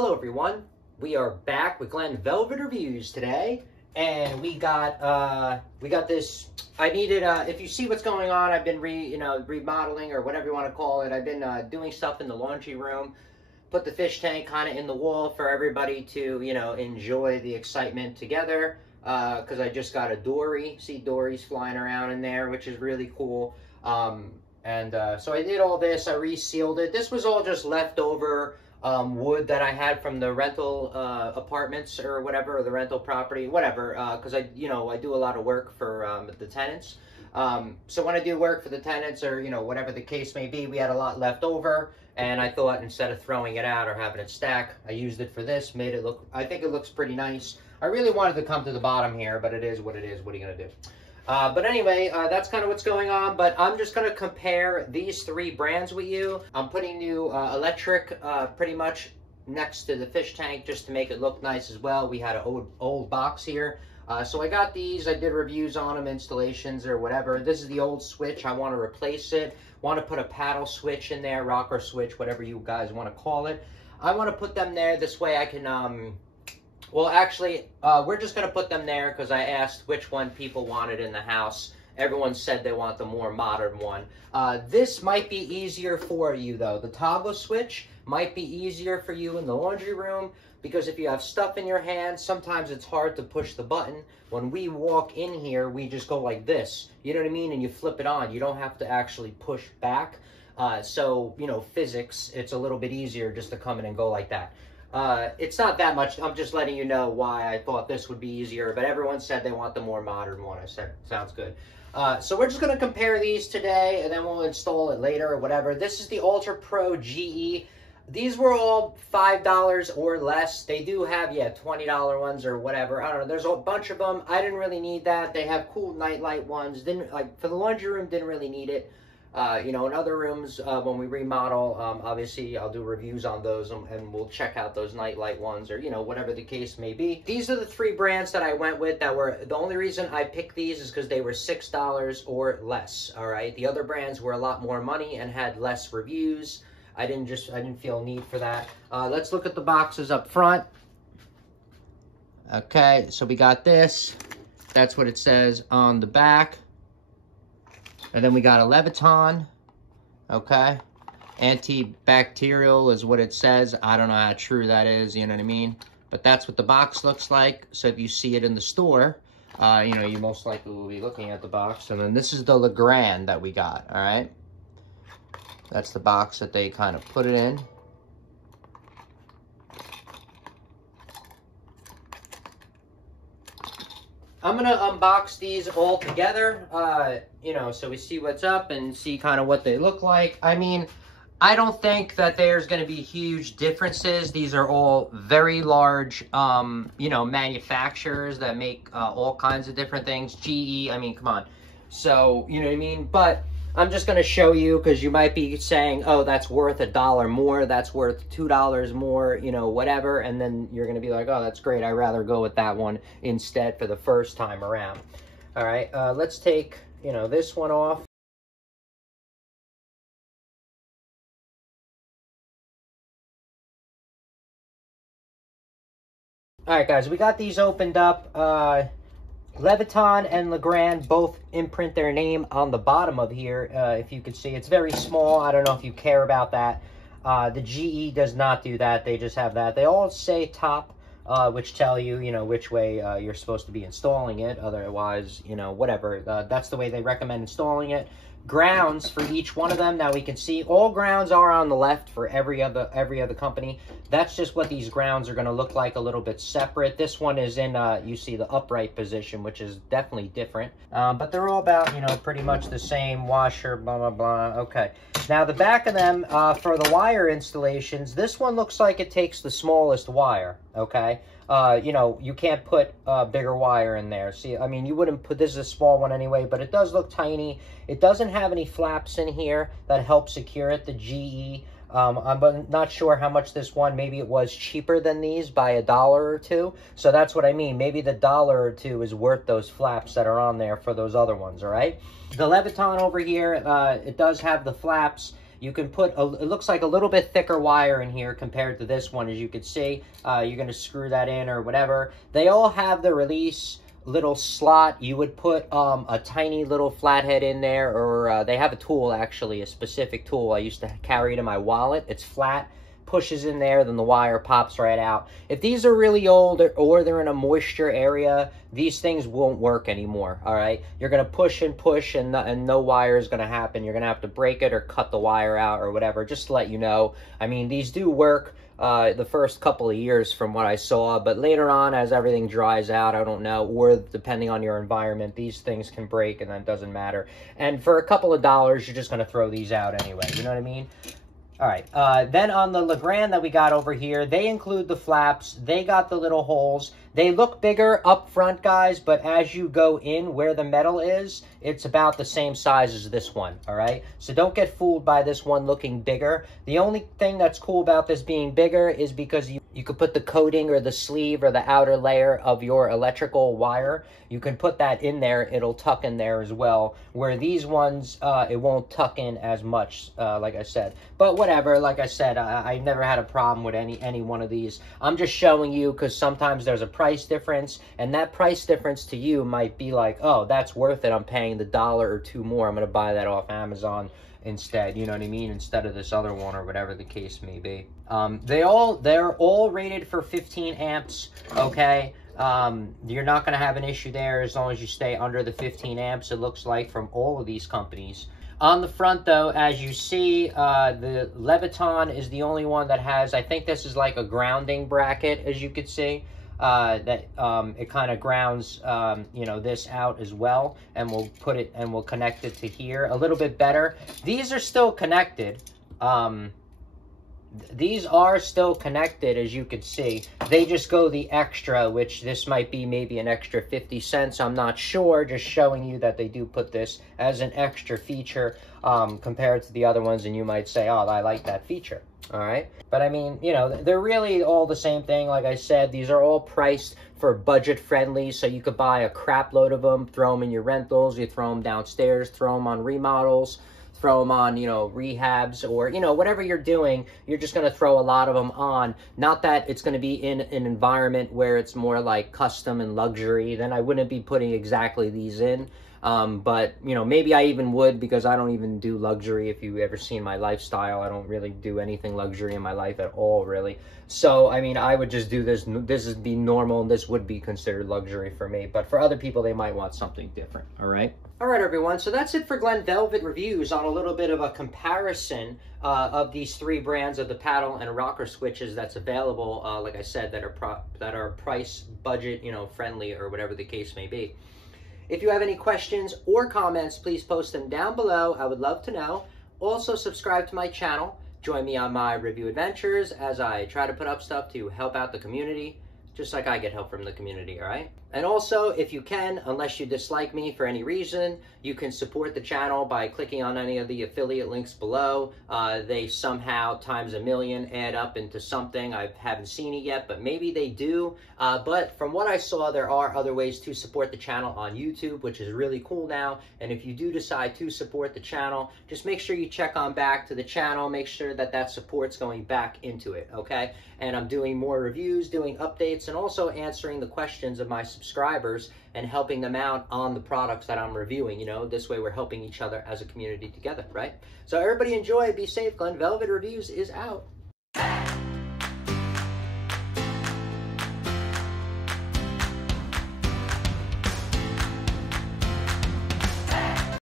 Hello everyone, we are back with Glenn Velvet Reviews today, and we got this. I needed, if you see what's going on, I've been remodeling or whatever you want to call it. I've been doing stuff in the laundry room, put the fish tank kind of in the wall for everybody to, enjoy the excitement together, because I just got a dory. See dories flying around in there, which is really cool. So I did all this, I resealed it. This was all just leftover wood that I had from the rental apartments or whatever, or the rental property, whatever, because I do a lot of work for the tenants. So when I do work for the tenants, or whatever the case may be, we had a lot left over, and I thought instead of throwing it out or having it stack, I used it for this, made it look, I think it looks pretty nice. I really wanted to come to the bottom here, but it is what it is. What are you gonna do? But anyway, that's kind of what's going on, but I'm just going to compare these three brands with you. I'm putting new electric pretty much next to the fish tank just to make it look nice as well. We had an old box here. So I got these. I did reviews on them, installations or whatever. This is the old switch. I want to replace it. Want to put a paddle switch in there, rocker switch, whatever you guys want to call it. I want to put them there. This way I can... Well, actually, we're just going to put them there because I asked which one people wanted in the house. Everyone said they want the more modern one. This might be easier for you, though. The toggle switch might be easier for you in the laundry room because if you have stuff in your hand, sometimes it's hard to push the button. When we walk in here, we just go like this. You know what I mean? And you flip it on. You don't have to actually push back. So, physics, it's a little bit easier just to come in and go like that. It's not that much. I'm just letting you know why I thought this would be easier, but everyone said they want the more modern one. I said, sounds good. So we're just going to compare these today, and then we'll install it later or whatever. This is the Ultra Pro GE. These were all $5 or less. They do have, yeah, $20 ones or whatever. I don't know. There's a bunch of them. I didn't really need that. They have cool nightlight ones. Didn't, like, for the laundry room, didn't really need it. In other rooms, when we remodel, obviously I'll do reviews on those and we'll check out those nightlight ones or, whatever the case may be. These are the three brands that I went with that were, the only reason I picked these is because they were $6 or less, all right? The other brands were a lot more money and had less reviews. I didn't feel a need for that. Let's look at the boxes up front. Okay, so we got this. That's what it says on the back. And then we got a Leviton, okay? Antibacterial is what it says. I don't know how true that is, you know what I mean? But that's what the box looks like. So if you see it in the store, you most likely will be looking at the box. And then this is the Legrand that we got, all right? That's the box that they kind of put it in. I'm going to unbox these all together, so we see what's up and see kind of what they look like. I mean, I don't think that there's going to be huge differences. These are all very large, manufacturers that make all kinds of different things. GE, I mean, come on. So, you know what I mean? But I'm just going to show you because you might be saying, oh, that's worth $1 more. That's worth $2 more, whatever. And then you're going to be like, oh, that's great. I'd rather go with that one instead for the first time around. All right, let's take, this one off. All right, guys, we got these opened up. Leviton and Legrand both imprint their name on the bottom of here. If you could see, it's very small. I don't know if you care about that. The GE does not do that. They just have that. They all say top, which tell you, which way you're supposed to be installing it. Otherwise, whatever. That's the way they recommend installing it. Grounds for each one of them. Now we can see all grounds are on the left for every other company. That's just what these grounds are going to look like, a little bit separate. This one is in you see the upright position, which is definitely different. But they're all about pretty much the same. Washer, blah blah blah. Okay. Now the back of them for the wire installations. This one looks like it takes the smallest wire. Okay. You can't put bigger wire in there. See, I mean, you wouldn't put, this is a small one anyway, but it does look tiny. It doesn't have any flaps in here that help secure it, the GE. I'm not sure how much this one, maybe it was cheaper than these by $1 or $2. So that's what I mean. Maybe the $1 or $2 is worth those flaps that are on there for those other ones, all right? The Leviton over here, it does have the flaps. You can put, it looks like a little bit thicker wire in here compared to this one, as you can see. You're going to screw that in or whatever. They all have the release little slot. You would put a tiny little flathead in there, or they have a tool, actually, a specific tool. I used to carry it in my wallet. It's flat, pushes in there, then the wire pops right out. If these are really old or they're in a moisture area, these things won't work anymore. All right, you're gonna push and push, and no wire is gonna happen. You're gonna have to break it or cut the wire out or whatever, just to let you know. I mean, these do work the first couple of years from what I saw, but later on, as everything dries out, I don't know, or depending on your environment, these things can break, and that doesn't matter. And for a couple of dollars, you're just gonna throw these out anyway, you know what I mean? All right, then on the Legrand that we got over here, they include the flaps. They got the little holes. They look bigger up front, guys, but as you go in where the metal is, it's about the same size as this one, all right? So don't get fooled by this one looking bigger. The only thing that's cool about this being bigger is because you could put the coating or the sleeve or the outer layer of your electrical wire. You can put that in there. It'll tuck in there as well, where these ones, it won't tuck in as much, like I said. But whatever, like I said, I never had a problem with any one of these. I'm just showing you because sometimes there's a price difference, and that price difference to you might be like, oh, that's worth it. I'm paying the $1 or $2 more. I'm going to buy that off Amazon instead, you know what I mean, instead of this other one or whatever the case may be. They're all rated for 15 amps, okay? You're not going to have an issue there as long as you stay under the 15 amps, it looks like, from all of these companies. On the front, though, as you see, the Leviton is the only one that has, I think this is like a grounding bracket, as you could see. That it kind of grounds, you know, this out as well, and we'll put it and we'll connect it to here a little bit better. These are still connected. These are still connected, as you can see. They just go the extra, which this might be maybe an extra 50 cents. I'm not sure, just showing you that they do put this as an extra feature compared to the other ones, and you might say, oh, I like that feature. All right, but I mean, you know, they're really all the same thing. Like I said, these are all priced for budget friendly, so you could buy a crap load of them, throw them in your rentals, you throw them downstairs, throw them on remodels, throw them on, you know, rehabs, or, you know, whatever you're doing, you're just going to throw a lot of them on. Not that it's going to be in an environment where it's more like custom and luxury, then I wouldn't be putting exactly these in. But, you know, maybe I even would, because I don't even do luxury. If you've ever seen my lifestyle, I don't really do anything luxury in my life at all, really. So, I mean, I would just do this. This would be normal, and this would be considered luxury for me. But for other people, they might want something different, all right? All right, everyone. So that's it for Glen Velvet reviews on a little bit of a comparison of these three brands of the paddle and rocker switches that's available, like I said, that are price, budget, you know, friendly, or whatever the case may be. If you have any questions or comments, please post them down below. I would love to know. Also, subscribe to my channel. Join me on my review adventures as I try to put up stuff to help out the community, just like I get help from the community, all right? And also, if you can, unless you dislike me for any reason, you can support the channel by clicking on any of the affiliate links below. They somehow, times a million, add up into something. I haven't seen it yet, but maybe they do. But from what I saw, there are other ways to support the channel on YouTube, which is really cool now. And if you do decide to support the channel, just make sure you check on back to the channel. Make sure that that support's going back into it, okay? And I'm doing more reviews, doing updates, and also answering the questions of my subscribers and helping them out on the products that I'm reviewing. You know, this way we're helping each other as a community together, right? So everybody enjoy, be safe. Glen Velvet Reviews is out.